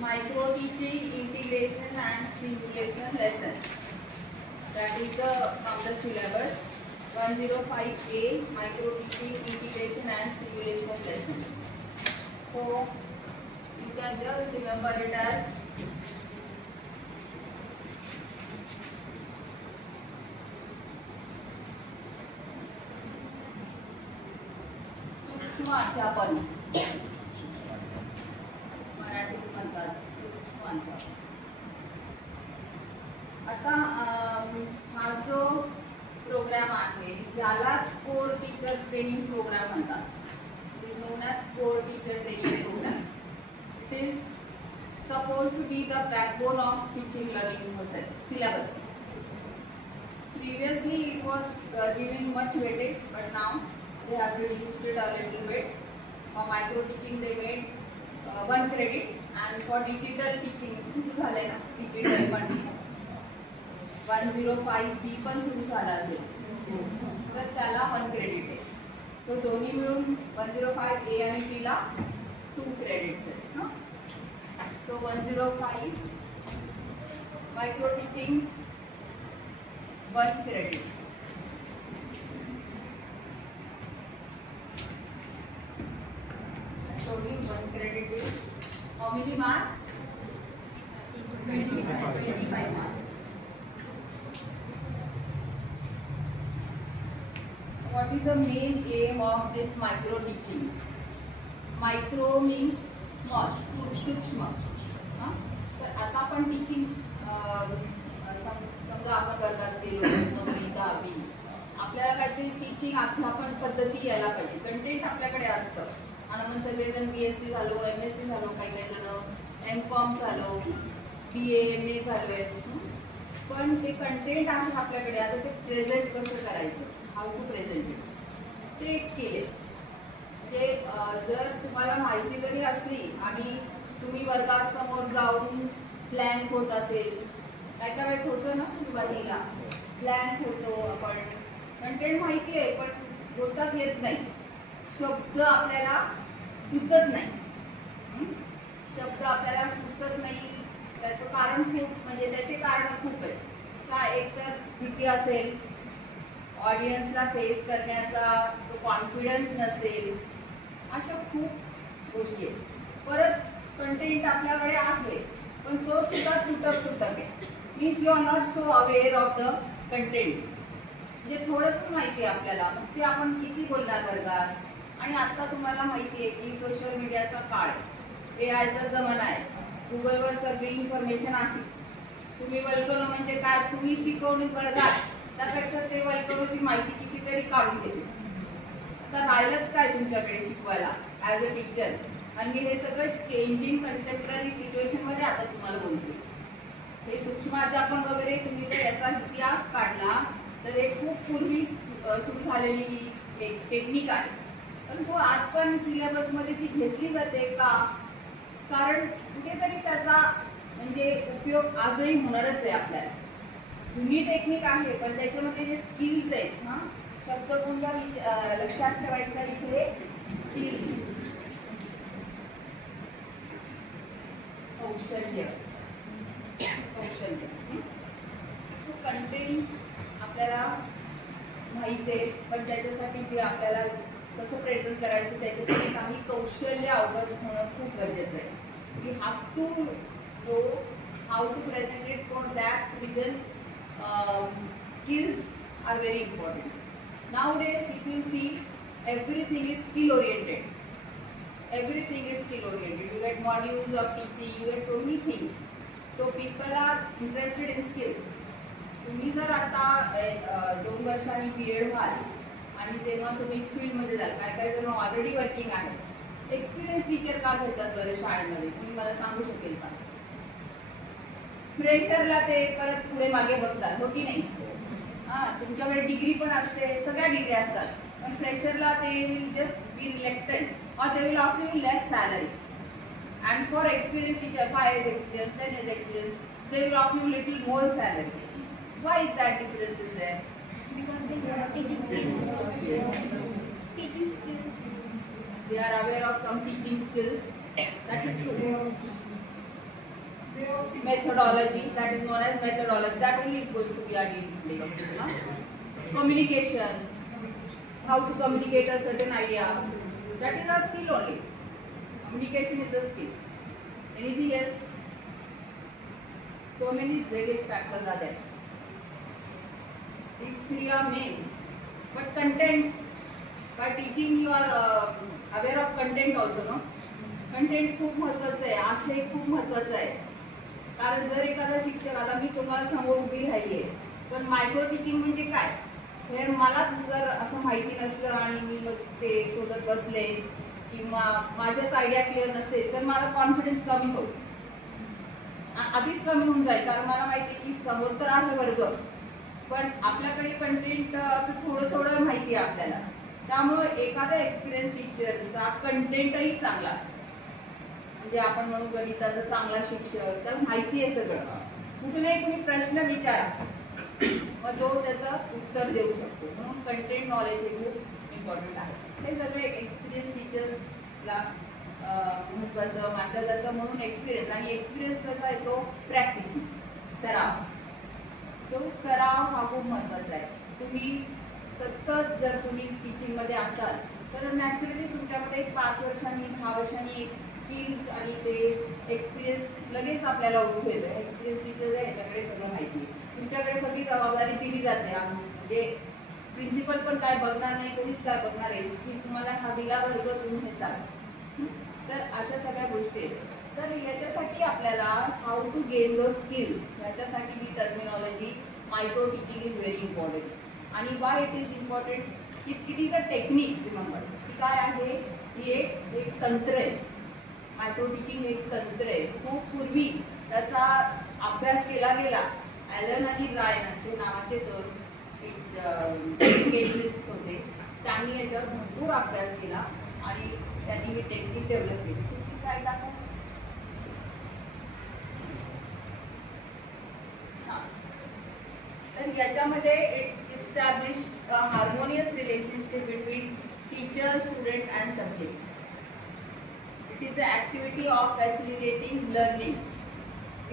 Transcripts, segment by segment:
Micro teaching, integration and simulation lessons. That is from the syllabus 105A, micro teaching, integration and simulation lessons. So you can just remember it as सूक्ष्म अध्यापन, मराठीत म्हणतात सूक्ष्म अध्यापन. आता हा जो प्रोग्राम आहे यालाच कोर टीचर ट्रेनिंग प्रोग्राम म्हणतात. It is known as core teacher training program. It is supposed to be the backbone of teaching learning process syllabus. Previously it was given much weightage, but now they have reduced it a little bit. For micro teaching they made 1 credit, and for digital teaching सुरू झाले ना, digital पण 105B पण सुरू झाला असेल तर त्याला 1 क्रेडिट आहे. तो दोन्ही मिळून 105A आणि B ला 2 क्रेडिट्स आहेत. So 105 micro teaching 1 credit. Only 1 credit is how many marks? 25 marks. What is the main aim of this micro teaching? Micro means small, सूक्ष्म. तर आता आपण टीचिंग समजा आपण वर्गात गेलो 9वी 10वी, आपल्याला काहीतरी टीचिंग अध्यापन पद्धती यायला पाहिजे. कंटेंट आपल्याकडे असतं. आपण सगळेजण BSc झालो, MSc झालो, काही जण MCOM झालो, BA MA झालोय, पण ते कंटेंट आहे आपल्याकडे. आता ते प्रेझेंट कसं करायचं, हाऊ टू प्रेझेंट इट, ते एक स्किल आहे. म्हणजे जर तुम्हाला माहिती जरी असली आणि तुम्ही वर्गासमोर जाऊन ब्लँक होत असेल, काय काय वेळेस होतं ना सुरुवातीला ब्लँक होतो, आपण कंटेंट माहिती आहे पण बोलताच येत नाही, शब्द आपल्याला सुचत नाही, शब्द आपल्याला सुचत नाही. त्याचं कारण खूप, म्हणजे त्याचे कारण खूप आहेत. का एक तर भीती असेल, ऑडियन्सला फेस करण्याचा तो कॉन्फिडन्स नसेल, अशा खूप गोष्टी आहेत. परत कंटेंट आपल्याकडे आहे पण तो सुद्धा तुटक आहे. Means you are not so aware of the content. म्हणजे थोडंसं माहिती आहे आपल्याला, ते आपण किती बोलणार वर्गात. आणि आता तुम्हाला माहिती आहे की सोशल मीडियाचा काळ, AIचा जमाना आहे, गुगलवर सगळी इन्फॉर्मेशन आहे. तुम्ही वल्कनो म्हणजे काय, तुम्ही शिकवणी वर्गात त्यापेक्षा ते वल्कनोची माहिती कितीतरी काढून घेते. आता राहिलंच काय तुमच्याकडे शिकवायला ॲज अ टीचर. आणि हे सगळं चेंजिंग कंटेम्पररी सिच्युएशन मध्ये आता तुम्हाला बोलते. हे सूक्ष्म अध्यापन वगैरे तुम्ही जर याचा इतिहास काढला तर हे खूप पूर्वी सुरू झालेली ही एक टेक्निक आहे. पण तो आज पण सिलेबसमध्ये ती घेतली जाते का? कारण कुठेतरी त्याचा म्हणजे उपयोग आजही होणारच आहे आपल्याला. जुनी टेक्निक आहे पण त्याच्यामध्ये जे स्किल्स आहेत ना, शब्दपुंजा लक्षात ठेवायचा इथे स्किल्स, कौशल्य. सो कंटेंट आपल्याला माहित आहे पण त्याच्यासाठी जे आपल्याला कसं प्रेझेंट करायचं त्याच्यासाठी काही कौशल्य अवगत होणं खूप गरजेचं आहे. We have to know how to present it. For that reason skills are very important. Nowadays if you see, everything is skill oriented. Everything is skill oriented. You get modules of teaching, you get so many things. So people are interested in skills. तुम्ही जर आता 2 वर्षांनी period व्हाल आणि जेव्हा तुम्ही फील्डमध्ये जाल, काय काय जण ऑलरेडी वर्किंग आहे, एक्सपिरियन्स टीचर का घेतात बरं शाळेमध्ये, तुम्ही मला सांगू शकेल का? फ्रेशरला ते परत पुढे मागे बघतात, हो की नाही? तुमच्याकडे डिग्री पण असते, सगळ्या डिग्री असतात, पण फ्रेशरला ते will just be रिलेक्टेड or they will offer you less salary. And for experienced teacher, 5 years experience, 10 years experience, they will offer you little more salary. Why is that difference is there? Because they have teaching skills. Teaching skills. they are aware of some teaching skills, that is true. Methodology, that is known as methodology, that only is going to be our daily play. Communication, how to communicate a certain idea, that is a skill only. Communication is a skill. Anything else? So many various factors are there. These three are main. But content, by teaching you are aware of content also, no? Content खूप महत्त्वाचं आहे, आशय खूप महत्त्वाचा आहे. कारण जर एखादा शिक्षक, आता मी तुम्हाला समोर उभी राहिली आहे, पण मायक्रो टीचिंग म्हणजे काय हे मलाच जर असं माहिती नसलं आणि मी मग ते शोधत बसले किंवा माझ्याच आयडिया क्लिअर नसेल तर मला कॉन्फिडन्स कमी होईल, आधीच कमी होऊन जाईल. कारण मला माहिती आहे की समोर तर आहे वर्ग, पण आपल्याकडे कंटेंट असं थोडं थोडं माहिती आहे आपल्याला. त्यामुळे एखादा एक्सपिरियन्स टीचरचा कंटेंटही चांगला असतो. म्हणजे आपण म्हणू गणिताचा चांगला शिक्षक, त्याला माहिती आहे सगळं, कुठूनही तुम्ही प्रश्न विचारा मग तो त्याचं उत्तर देऊ शकतो. म्हणून कंटेंट नॉलेज हे खूप इम्पॉर्टंट आहे. हे सगळे एक्सपिरियन्स टीचर्सला महत्त्वाचं मानलं जातं. म्हणून एक्सपिरियन्स, आणि एक्सपिरियन्स कसा आहे तो प्रॅक्टिस, सराव. तो सराव हा खूप महत्त्वाचा आहे. तुम्ही सतत जर तुम्ही टीचिंगमध्ये असाल तर नॅचरली तुमच्यामध्ये 5 वर्षांनी 6 वर्षांनी स्किल्स आणि ते एक्सपिरियन्स लगेच आपल्याला ओळखू येतं. एक्सपिरियन्स टीचर आहे याच्याकडे सगळं माहिती आहे, तुमच्याकडे सगळी जबाबदारी दिली जाते. म्हणजे प्रिन्सिपल पण काय बघणार नाही, कोणीच काय बघणार आहे, स्किल तुम्हाला हा दिला वर्ग तुम्ही हे चालू. तर अशा सगळ्या गोष्टी आहेत. तर याच्यासाठी आपल्याला how to gain those skills, याच्यासाठी ही terminology micro teaching is very important. आणि why it is important, it is a technique. Remember की काय आहे, ही एक तंत्र आहे. मायक्रो टीचिंग एक तंत्र आहे. खूप पूर्वी त्याचा अभ्यास केला गेला. ॲलन आणि रायन असे नावाचे दोन एज्युकेशनिस्ट होते. त्यांनी याच्यावर भरपूर अभ्यास केला आणि त्यांनी ही टेक्निक डेव्हलप केली. तुमची स्लाइड दाखवा. तर याच्यामध्ये it establish a harmonious relationship between teacher, student and subjects. It is the activity of facilitating learning.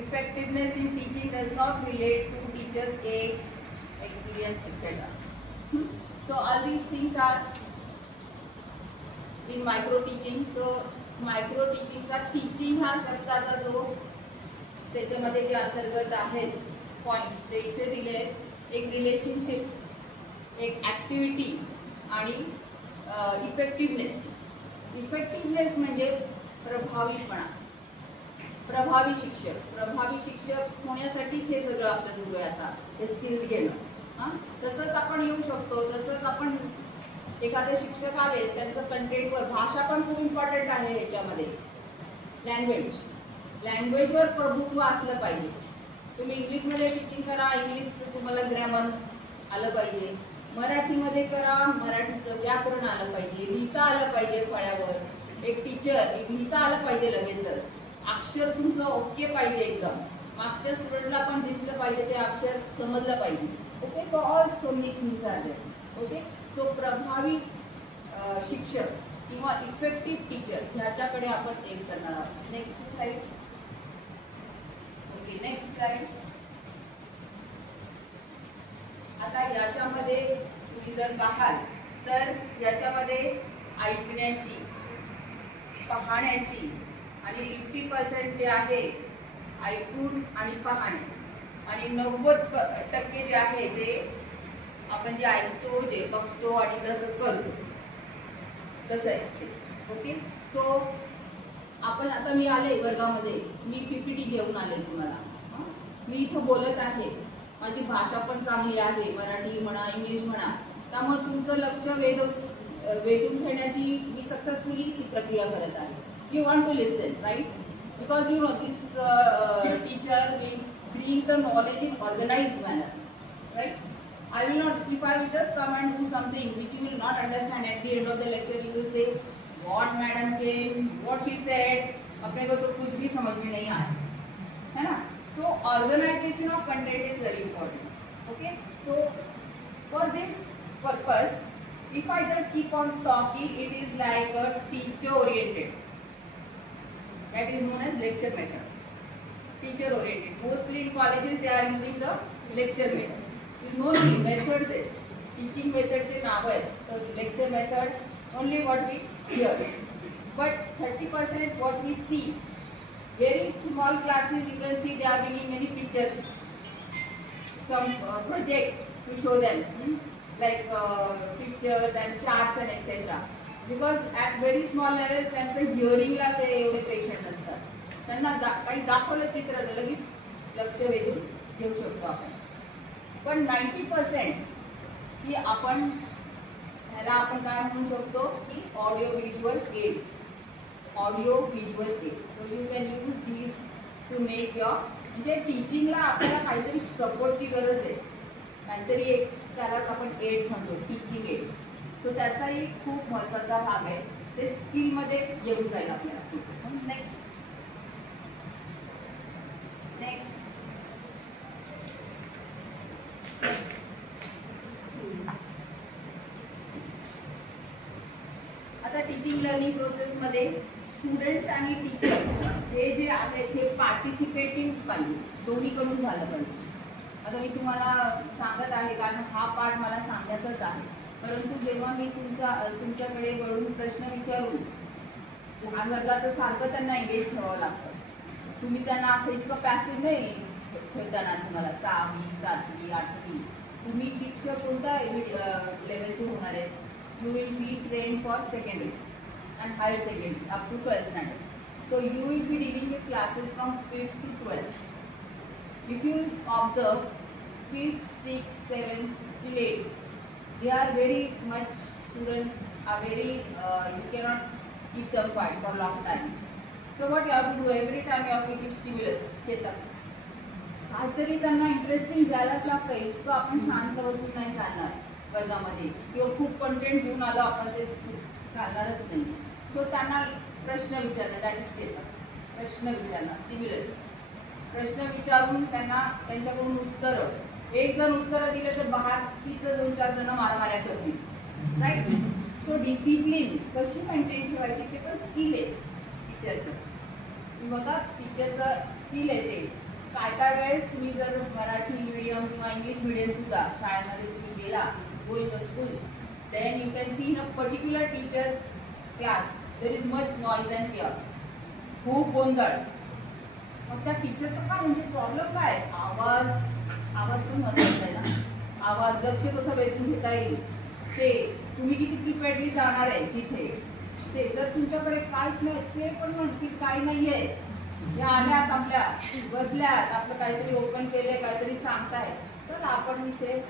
Effectiveness in teaching does not relate to teacher's age, experience, etc. So all these things are in micro teaching. So micro teaching चा teaching हा शब्दाचा जो त्याच्यामध्ये जे अंतर्गत आहेत points ते इथे दिले आहेत. एक रिलेशनशिप, एक ऍक्टिव्हिटी आणि इफेक्टिव्हनेस. इफेक्टिव्हनेस म्हणजे प्रभावीपणा, प्रभावी शिक्षक. प्रभावी शिक्षक होण्यासाठीच हे सगळं आपलं सुरू आहे आता, हे स्किल्स घेणं. तसंच आपण येऊ शकतो. तसंच आपण एखादे शिक्षक आले त्यांचं कंटेंटवर, भाषा पण खूप इम्पॉर्टंट आहे ह्याच्यामध्ये. लँग्वेजवर प्रभुत्व असलं पाहिजे. तुम्ही इंग्लिशमध्ये टीचिंग करा, इंग्लिशचं तुम्हाला ग्रॅमर आलं पाहिजे. मराठीमध्ये करा, मराठीचं व्याकरण आलं पाहिजे, लिहिता आलं पाहिजे फळ्यावर. एक टीचर लिहिता आलं पाहिजे लगेचच. अक्षर तुमचं ओके पाहिजे एकदम. मागच्या स्टुडंटला पण दिसलं पाहिजे, ते अक्षर समजलं पाहिजे. Okay, so all so many things are there. Okay, so प्रभावी शिक्षक किंवा इफेक्टिव्ह टीचर ह्याच्याकडे आपण एम करणार आहोत. Next slide. Okay, next slide. आता याच्यामध्ये तुम्ही जर पाहाल तर याच्यामध्ये ऐकण्याची, पाहण्याची आणि 50% जे आहे ऐकून आणि पाहणे, आणि 90% जे आहे ते आपण जे ऐकतो, जे बघतो आणि जसं करतो तसं आहे. ओके, सो आपण आता मी आले वर्गामध्ये, मी PPT घेऊन आले तुम्हाला. मी इथं बोलत आहे, माझी भाषा पण चांगली आहे, मराठी म्हणा इंग्लिश म्हणा. त्यामुळे तुमचं लक्ष वेधून घेण्याची मी सक्सेसफुली ही प्रक्रिया करत आहे. You want to listen, right? Because you know this teacher will bring the knowledge in organized manner, right? I will not, if I will just come and do something which you will not understand, at the end of the lecture you will say what madam came, what she said, अपने को तो कुछ भी समझ में नहीं आया, है ना? So organization of content is very important. Okay, so for this purpose If I just keep on talking, it is like a teacher oriented. That is known as lecture method. Teacher oriented. Mostly in colleges they are using the lecture method. It is no methods आहे. Teaching method चे नाव आहे. तर lecture method only what we hear. But 30% what we see. Very small classes you can see they are bringing many pictures, some projects to show them. Like pictures and charts and etc. Because at very small level त्यांचं हिअरिंगला ते एवढे patient असतात. त्यांना काही दाखवलं चित्र लगेच लक्ष वेधून घेऊ शकतो आपण. पण 90% की आपण ह्याला आपण काय म्हणू शकतो की audio visual aids. Audio visual aids. So you can use these to make your म्हणजे टीचिंगला आपल्याला काहीतरी सपोर्टची गरज आहे. नाहीतरी एक त्यालाच आपण एड्स म्हणतो टीचिंग एड्स. तो त्याचाही खूप महत्त्वाचा भाग आहे. ते स्किलमध्ये येऊन जाईल आपल्याला. नेक्स्ट आता टीचिंग लर्निंग प्रोसेसमध्ये स्टुडंट आणि टीचर हे जे आहेत हे पार्टिसिपेटिव्ह पाहिजे. दोन्हीकडून झालं पाहिजे. आता मी तुम्हाला सांगत आहे कारण हा पार्ट मला सांगायचाच आहे. परंतु जेव्हा मी तुमच्याकडे वळून प्रश्न विचारून लहान वर्गात सारखं त्यांना एंगेज ठेवावं लागतं. तुम्ही त्यांना असं इतकं पॅसिव्ह नाही ठेवताना. तुम्हाला 6वी 7वी 8वी तुम्ही शिक्षक कोणत्या लेवलचे होणार आहेत. You will be train for secondary and higher secondary up to 12th standard. So you will be dealing with classes from 5th to 12th. If you observe 5th, 6th, 7th till 8th, they are very much students are very you cannot keep them quiet for a long time. So what you have to do every time you have to give stimulus. Chetak काहीतरी त्यांना interesting द्यायलाच लागतं. इतकं आपण शांत बसून नाही चालणार वर्गामध्ये किंवा खूप कंटेंट घेऊन आलो आपण ते चालणारच नाही. सो त्यांना प्रश्न विचारणं दॅट इज चेतक. प्रश्न विचारणं स्टिम्युलस. प्रश्न विचारून त्यांना त्यांच्याकडून उत्तरं. एक जण उत्तरं दिले तर तिथं 2-4 जण मारामाऱ्या करतील. राईट. सो डिसिप्लिन कशी मेंटेन ठेवायची ते पण स्किल आहे टीचरचं. बघा टीचरचं स्किल आहे ते. काय वेळेस तुम्ही जर मराठी मीडियम किंवा इंग्लिश मीडियम सुद्धा शाळेमध्ये तुम्ही गेला go in the schools then you can see in a particular teachers class there is much noise and chaos. खूप गोंधळ. मग त्या टीचरचं काय म्हणजे प्रॉब्लेम काय. आवाज पण महत्त्वाचा आहे ना. आवाज लक्ष कसं वेधून घेता येईल ते तुम्ही किती प्रिपेअर्डली जाणार आहे तिथे. ते जर तुमच्याकडे काहीच नाही ते पण म्हणतील काही नाही आहे. या आल्यात आपल्या बसल्यात आपलं काहीतरी ओपन केलंय काहीतरी सांगताय चल आपण इथे.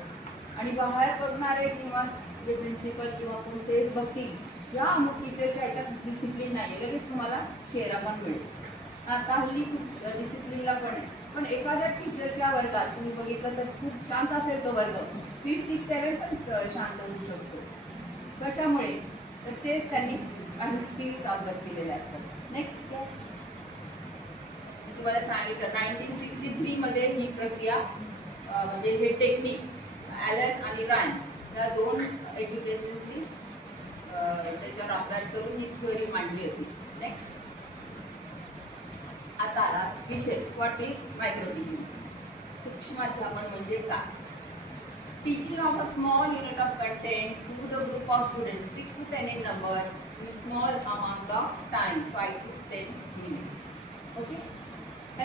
आणि बाहेर बघणारे किंवा जे प्रिन्सिपल किंवा कोण ते बघतील या अमुक टीचरच्या ह्याच्यात डिसिप्लिन नाही आहे लगेच तुम्हाला शेरा पण मिळेल. आता हल्ली खूप डिसिप्लिनला पण आहे. पण एखाद्या टीचरच्या वर्गात तुम्ही बघितलं तर खूप शांत असेल तो वर्ग 5th 6th 7th पण शांत होऊ शकतो. कशामुळे तर तेच त्यांनी काही स्किल्स अवगत केलेले असतात. नेक्स्ट मी तुम्हाला सांगितलं 1963 मध्ये ही प्रक्रिया म्हणजे हे टेक्निक ॲलन आणि रायन या 2 एज्युकेशन्सनी त्याच्यावर अभ्यास करून ही थिअरी मांडली होती. नेक्स्ट आता विषय व्हॉट इज मायक्रो टीचिंग. सूक्ष्म अध्यापन म्हणजे काय. Teaching of a small unit of content to the group of students 6 to 10 in number in small amount of time 5 to 10 minutes. Okay,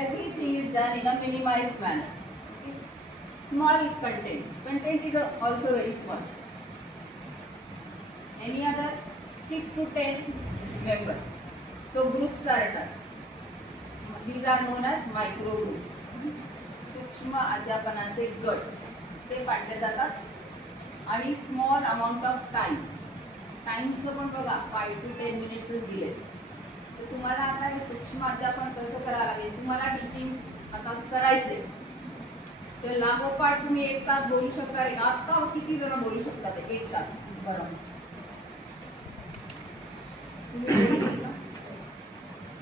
everything is done in a minimized manner. Okay, small content is also very small. Any other 6 to 10 member. So groups are done. These are known as micro groups. सूक्ष्म अध्यापनाचे गट ते पाडले जातात आणि small amount of टाइमचं पण बघा 5 to 10 मिनिट्सच दिले. तर तुम्हाला आता हे सूक्ष्म अध्यापन कसं करावं लागेल. तुम्हाला टीचिंग आता करायचे तर लागोपाठ तुम्ही 1 तास बोलू शकता. आता किती जण बोलू शकतात 1 तास. बरोबर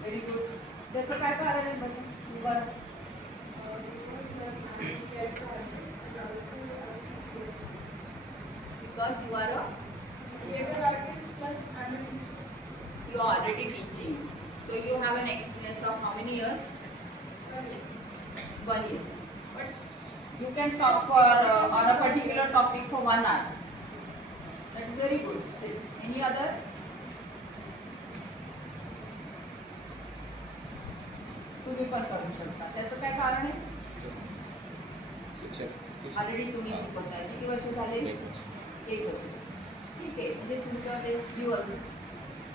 व्हेरी गुड. त्याचं काय कारण आहे बस बरं. Because you are a So you have an experience of how many years? 1 year. But you can talk for on a particular topic for 1 hour. That is very good. Any other? तुम्ही पण करू शकता. त्याचं काय कारण आहे? Already तुम्ही शिकवताय. किती वर्ष झाले? 1 वर्ष. ठीक आहे. म्हणजे तुमच्याकडे दिवस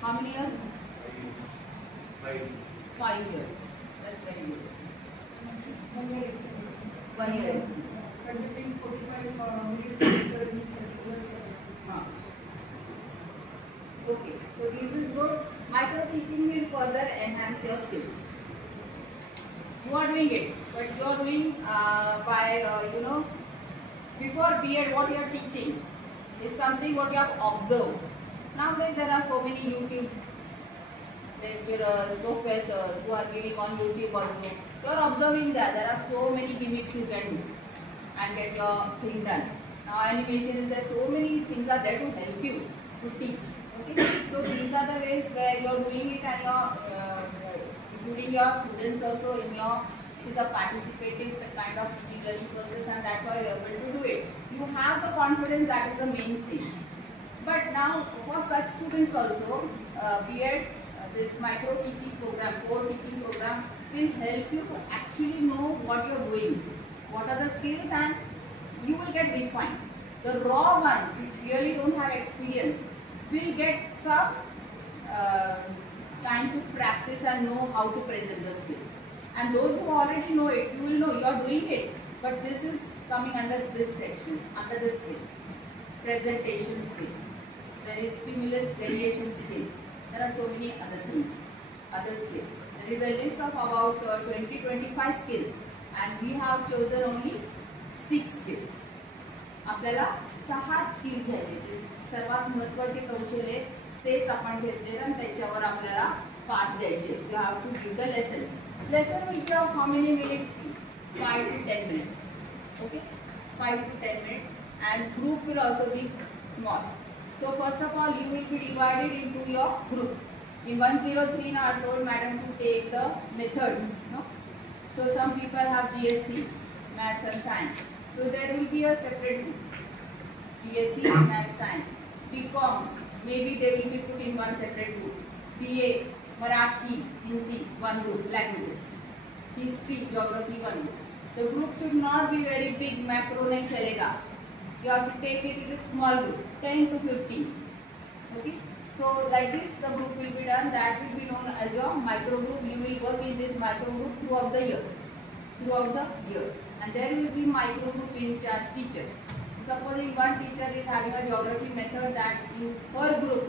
how many years? 5 years. That's very good. 1 year experience. 1 year experience. Conducting 45 minutes Okay, so this is good. Micro teaching will further enhance your skills. You are doing it, but you are doing by before BEd what you are teaching is something what you have observed. Nowadays there are so many YouTube lecturers, professors who are giving on YouTube also. You are observing that there are so many gimmicks you can do and get your thing done. Now animation is there, so many things are there to help you to teach. Okay, so these are the ways where you are doing it and you are including your students also in your. It is a participative kind of teaching learning process, and that's why you are able to do it. You have the confidence, that is the main thing. But now for such students also, BEd, this micro teaching program, core teaching program will help you to actually know what you are doing, what are the skills, and you will get refined. The raw ones which really don't have experience will get some time to practice and know how to present the skills. And those who already know it, you will know you are doing it. But this is coming under this section, under the skill. Presentation skill. There is stimulus variation skill. There are so many other things, other skills. There is a list of about 20-25 skills, and we have chosen only 6 skills. आपल्याला 6 skill घ्यायचे. सर्वात महत्त्वाचे कौशल्य तेच आपण घेतले आणि त्याच्यावर आपल्याला पाठ द्यायचे. You have to give the lesson. Lesson will be of how many minutes? 5 to 10 minutes. Okay, 5 to 10 minutes, and group will also be small. So first of all, you will be divided into your groups. In 103, now I told madam to take the methods. No? So some people have BSc, Maths and Science. So there will be a separate group. BSc, Maths, Science. BCom, maybe they will be put in one separate group. BA, Marathi, Hindi, one group, languages. History, Geography, one group. The group should not be very big, macro nahi chalega. You have to take it in a small group, 10 to 15. Okay? So like this, the group will be done. That will be known as your micro group. You will work in this micro group throughout the year. And there will be micro group in charge teacher. Supposing one teacher is having a geography method, that in her group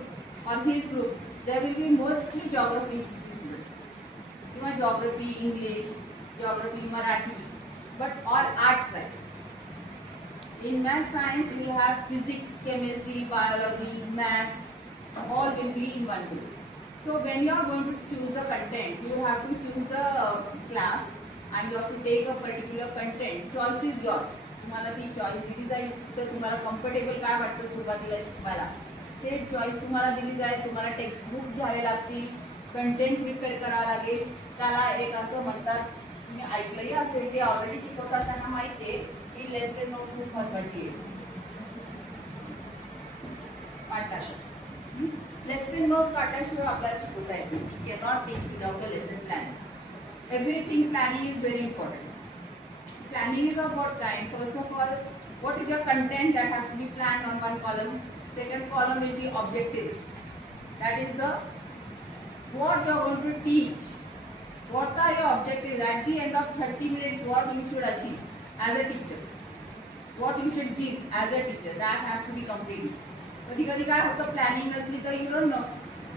or his group, there will be mostly geography students. Geography, English, geography, Marathi, but all arts side. In math science, you will have physics, chemistry, biology, maths, all will be in one group. So when you are going to choose the content, you have to choose the class and you have to take a particular content. Choice is yours. तुम्हाला ती choice दिली जाईल, तर तुम्हाला comfortable काय वाटतं सुरुवातीला शिकवायला ते चॉईस तुम्हाला दिली जाईल. तुम्हाला टेक्स्ट बुक्स घ्यावे लागतील, कंटेंट प्रिपेअर करावं लागेल. त्याला एक असं म्हणतात, तुम्ही ऐकलंही असेल, जे ऑलरेडी शिकवतात त्यांना माहिती आहे की लेसन नोट खूप महत्वाची आहे. काढतात लेसन नोट काढल्याशिवाय आपल्याला शिकवता येते. You can not teach without a lesson plan. Everything planning is very important. Planning is of what kind? First of all, what is your content that has to be planned on one column. Second column will be objectives. That is the what you are going to teach. What are your objectives at the end of 30 minutes? What you should achieve as a teacher. What you should give as a teacher. That has to be completed. कधी काय होतं, planning नसली तर you don't know.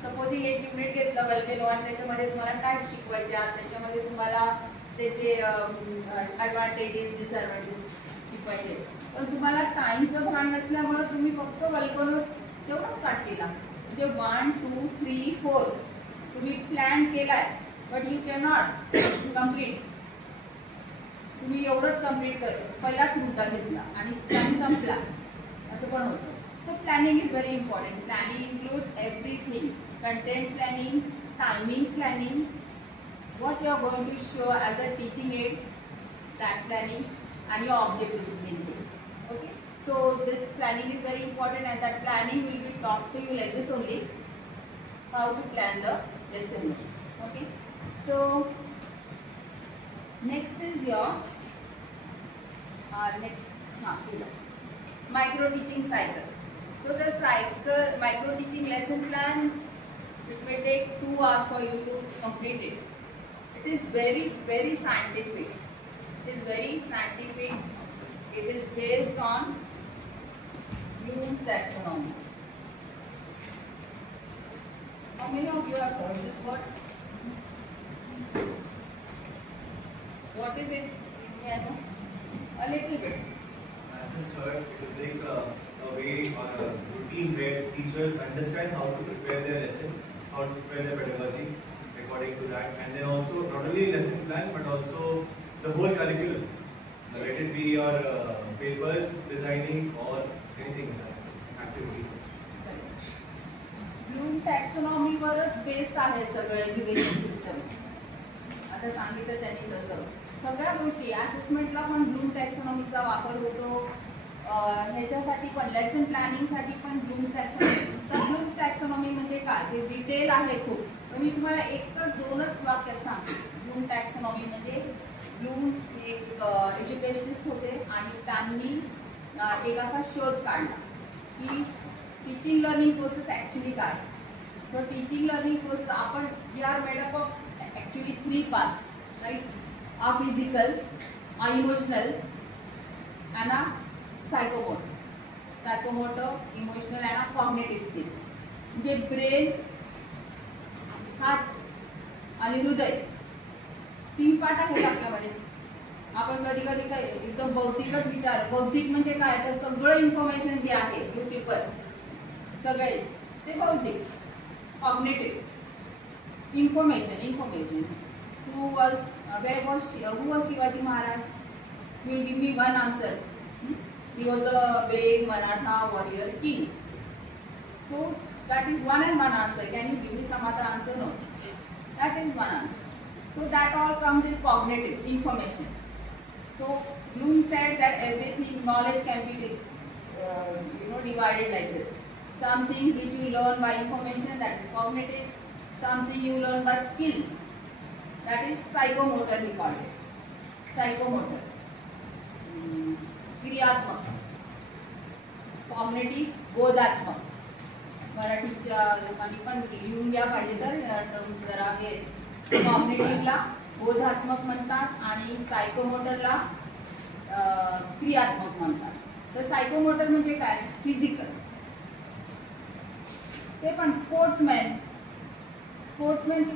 Supposing एक unit घेतलं वल्केलो आणि त्याच्यामध्ये तुम्हाला काय शिकवायचे, त्याच्यामध्ये तुम्हाला त्याचे ॲडव्हान्टेजेस डिसएडव्हान्टेजेस शिकवायचे, पण तुम्हाला टाईमचं भान नसल्यामुळे तुम्ही फक्त वल्केनो तेवढंच पाठ केला. म्हणजे 1, 2, 3, 4 तुम्ही प्लॅन केलाय, but you can not complete. तुम्ही एवढंच कम्प्लीट कर, पहिलाच मुद्दा घेतला आणि टाइम संपला, असं पण होतं. So planning is very important. Planning includes everything: content planning, timing planning, what you are going to show as a teaching aid, that planning, and your objectives mainly. Okay, so this planning is very important, and that planning will be taught to you like this only, how to plan the lesson. Okay, so next is your micro teaching cycle. So the micro teaching lesson plan, it may take 2 hours for you to complete it. It is very scientific. It is very scientific. It is based on Bloom's taxonomy. How many of you have heard this word? What is it? May I know? A little bit. I just heard it is like a way or a routine where teachers understand how to prepare their lesson, how to prepare their pedagogy according to that, and then also not only lesson plan but also the whole curriculum. Let it be your papers, designing, or anything else, activity. Bloom taxonomy वरच based आहे सगळं education system. आता सांगितलं त्यांनी तसं सगळ्या गोष्टी असेसमेंटला पण ब्लूम टॅक्सॉनॉमीचा वापर होतो. ह्याच्यासाठी पण लेसन प्लॅनिंगसाठी पण ब्लूम टॅक्सॉनॉमी. तर ब्लूम टॅक्सॉनॉमी म्हणजे काय, ते डिटेल आहे खूप. तर मी तुम्हाला एकच 2च वाक्यात सांगते. ब्लूम टॅक्सॉनॉमी म्हणजे ब्लूम एक एज्युकेशनिस्ट होते आणि त्यांनी एक असा शोध काढला की टीचिंग लर्निंग प्रोसेस ॲक्च्युली काय. तर टीचिंग लर्निंग प्रोसेस आपण we are made up of actually 3 parts, right. Uh physical, uh emotional and a psychomotor, emotional and a cognitive skill. म्हणजे ब्रेन, हात आणि हृदय 3 पार्ट आहेत आपल्यामध्ये. आपण कधी कधी काय एकदम बौद्धिकच विचार, बौद्धिक म्हणजे काय तर सगळं इन्फॉर्मेशन जे आहे युट्यूबवर सगळे ते बौद्धिक. Cognitive information who was Shivaji Maharaj? You will give me one answer. He was a brave Maratha warrior king. So that is one and one answer. Can you give me some other answer? No. That is one answer. So that all comes in cognitive information. So Bloom said that everything knowledge can be divided like this. Something which you learn by information, that is cognitive. Something you learn by skill, that is psychomotor. We call it psychomotor. क्रियात्मक, cognitive बोधात्मक. मराठीच्या लोकांनी पण लिहून घ्या पाहिजे तर जरा हे. कॉग्निटिव्हला बोधात्मक म्हणतात आणि सायकोमोटरला क्रियात्मक म्हणतात. तर सायकोमोटर म्हणजे काय, फिजिकल. ते पण स्पोर्ट्समॅनची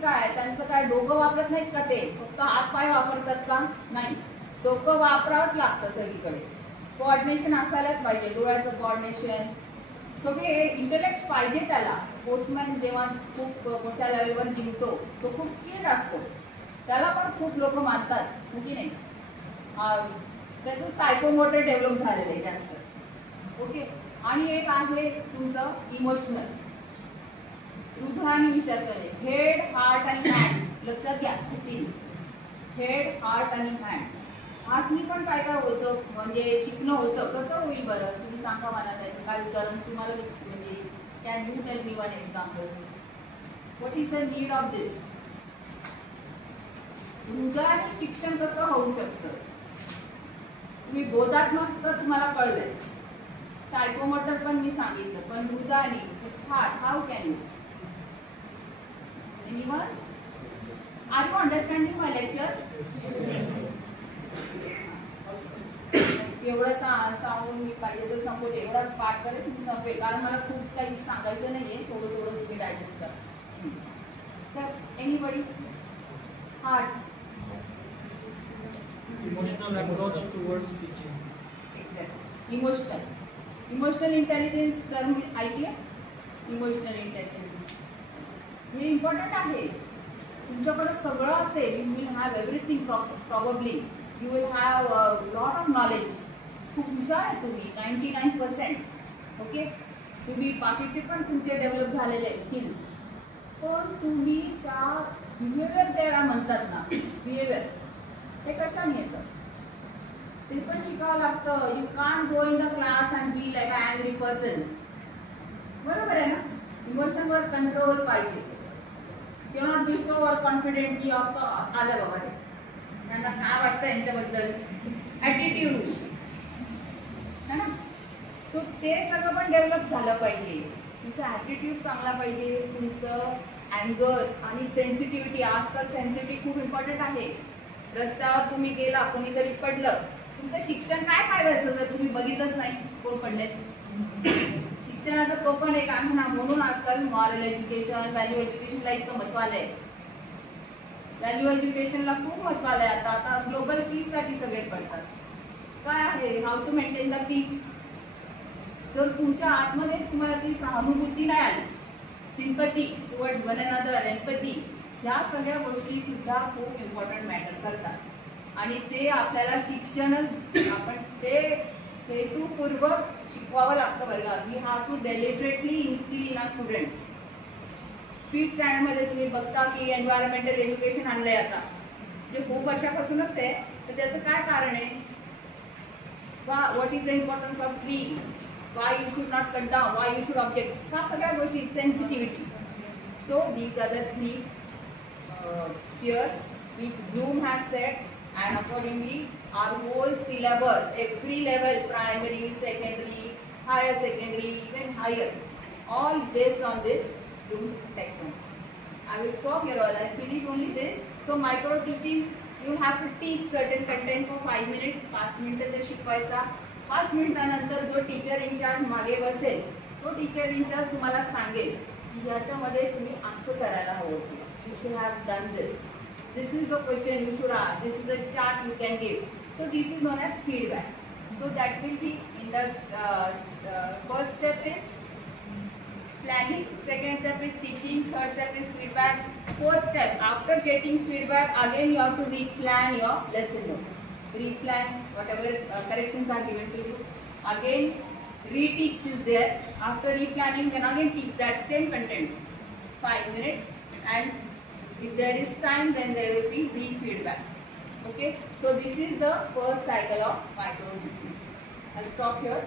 काय, त्यांचं काय डोकं वापरत नाहीत का, ते फक्त हात पाय वापरतात का, नाही. डोकं वापरावंच लागतं सगळीकडे. कोऑर्डिनेशन असायलाच पाहिजे, डोळ्याचं कोऑर्डिनेशन, सगळे इंटेलेक्ट पाहिजे त्याला. स्पोर्ट्समॅन जेव्हा खूप मोठ्या लेवलवर जिंकतो तो खूप स्किल्ड असतो, त्याला पण खूप लोक मानतात, हो की नाही. त्याचं सायकोमोटर डेव्हलप झालेलं आहे जास्त. ओके. आणि एक आहे तुमचं इमोशनल, हृदय आणि विचार करणे. हेड, हार्ट आणि हँड लक्षात घ्या. 3 हेड, हार्ट आणि हँड. हार्टनी पण काय काय होतं म्हणजे शिकणं होतं. कसं होईल बरं, तुम्ही सांगा मला त्याचं काय उदाहरण तुम्हाला. म्हणजे can you tell me one example, what is the need of this. हृदयाने शिक्षण कसं होऊ शकतं. तुम्ही बोधात्मक तर तुम्हाला कळलंय, सायकोमोटर पण मी सांगितलं, पण हृदयाने heart, how can you. Anyone, are you understanding my lecture. एवढं सांगून मी पाहिजे तर संपवते, एवढाच पाठ करेल तुम्ही संपवेल, कारण मला खूप काही सांगायचं नाहीये. थोडं तुम्ही डायजेस्ट करा. तर anybody. Heart, Emotional approach towards teaching. Exactly. Emotional intelligence term ऐकले. इमोशनल इंटेलिजन्स हे इम्पॉर्टंट आहे. तुमच्याकडे सगळं असेल, you will have everything probably. You will have lot of knowledge. खूप हुशार आहे तुम्ही, 99%. ओके. तुम्ही बाकीचे पण तुमचे डेव्हलप झालेले स्किल्स. पण तुम्ही त्या बिहेवियर ज्याला म्हणतात ना, बिहेवियर हे कशाने येतं ते पण शिकावं लागतं. You can't go in the class and be like a angry person. बरोबर आहे ना? इमोशनवर कंट्रोल पाहिजे. You not be so over confident की आलं बाबा हे त्यांना काय वाटतं यांच्याबद्दल, ॲटिट्यूड है ना. सो ते सगळं पण डेव्हलप झालं पाहिजे. तुमचा ॲटिट्यूड चांगला पाहिजे, तुमचं अँगर आणि सेन्सिटिव्हिटी. आजकाल सेन्सिटिव्ह खूप इम्पॉर्टंट आहे. रस्त्यावर तुम्ही गेला, कोणीतरी पडलं, तुमचं शिक्षण काय फायद्याचं जर तुम्ही बघितलंच नाही कोण पडले. शिक्षणाचा तो पण एक आहे ना. म्हणून आजकाल मॉरल एज्युकेशन, व्हॅल्यू एज्युकेशनला इतकं महत्त्व आलंय. व्हॅल्यू एज्युकेशनला खूप महत्त्व आलंय. आता ग्लोबल पीससाठी सगळे पडतात. काय आहे, how to maintain the peace. जर तुमच्या आतमध्ये तुम्हाला ती सहानुभूती नाही आली, sympathy towards one another, empathy, ह्या सगळ्या गोष्टी सुद्धा खूप इम्पॉर्टंट मॅटर करतात. आणि ते आपल्याला शिक्षणच आपण ते हेतुपूर्वक शिकवावं लागतं वर्गात. We have to deliberately instill in our students. 5th स्टँडर्डमध्ये तुम्ही बघता की एन्व्हायरमेंटल एज्युकेशन आणलंय आता, जे खूप वर्षापासूनच आहे. तर त्याचं काय कारण आहे? What is the importance of tree, why you should not cut down, why you should object, ह्या सगळ्या गोष्टी, sensitivity. So these are the 3 spheres which Bloom has set, and accordingly our whole syllabus, every level, primary, secondary, higher secondary, even higher, all based on this Bloom's taxonomy. I will stop here. I finish only this. So micro teaching, you have to teach certain content for 5 minutes. 5 मिनिटं ते शिकवायचा. 5 मिनिटानंतर जो teacher in charge मागे बसेल, तो teacher in charge तुम्हाला सांगेल की ह्याच्यामध्ये तुम्ही असं करायला हवं होतं. You should have done this. This is the question you should ask. This is the chart you can give. So this is known as feedback. So that will be in the first step is planning, second step is teaching, third step is feedback, fourth step, after getting feedback, again you have to replan your lesson notes. Replan whatever corrections are given to you. Again reteach is there. After replanning, then again teach that same content 5 minutes, and if there is time, then there will be re-feedback. Okay, so this is the first cycle of micro teaching. I'll stop here.